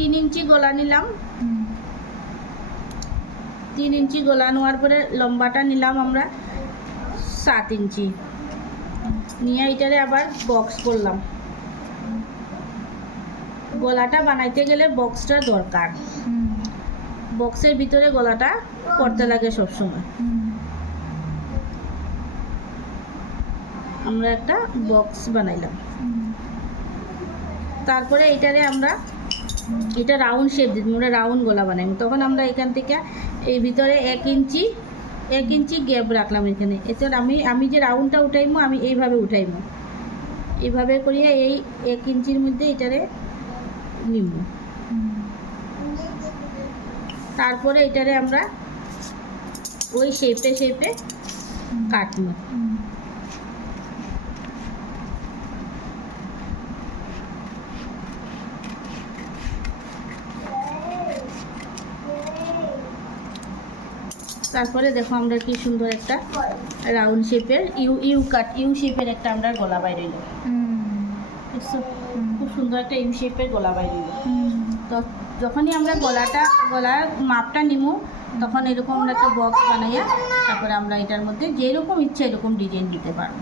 3 ইঞ্চি গলা নিলাম। 3 ইঞ্চি গলা নেওয়ার পরে লম্বাটা নিলাম আমরা 7 ইঞ্চি নিয়ে এটারে আবার বক্স করলাম। গলাটা বানাইতে গেলে বক্সটা দরকার, বক্সের ভিতরে গলাটা করতে লাগে সবসময়। আমরা একটা বক্স বানাইলাম। তারপরে এটারে আমরা এটা রাউন্ড শেপ দিব, আমরা রাউন্ড গলা বানাইব। তখন আমরা এখান থেকে এই ভিতরে 1 ইঞ্চি গ্যাপ রাখলাম এখানে। এতে আমি যে রাউন্ডটা উঠাইমো আমি এইভাবে উঠাইমো, এইভাবে করিয়ে এই 1 ইঞ্চির মধ্যে এটারে নিব। তারপরে এটারে আমরা ওই শেপে কাটবো। তারপরে দেখো আমরা কি সুন্দর একটা রাউন্ড শেপের ইউ শেপের একটা আমরা গলা বাইরে এলো। খুব সুন্দর একটা ইউ শেপের গলা বাইরে এলো। তো যখনই আমরা গলার মাপটা নিব তখন এরকম আমরা একটা বক্স বানাইয়া তারপরে আমরা এটার মধ্যে যেরকম ইচ্ছা এরকম ডিজাইন দিতে পারবো।